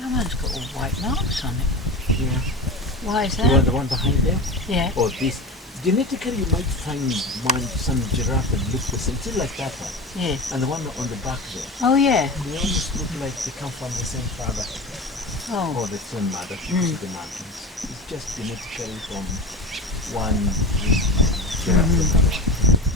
That one's got all white marks on it. Yeah. Why is The that? one behind them? Yeah. Or this. Genetically, you might find some giraffe that look the same, just like that one. Yeah. And the one on the back there. Oh, yeah. They almost look like they come from the same father Oh. or the same mother to the mountains. It's just genetically from one giraffe to another one.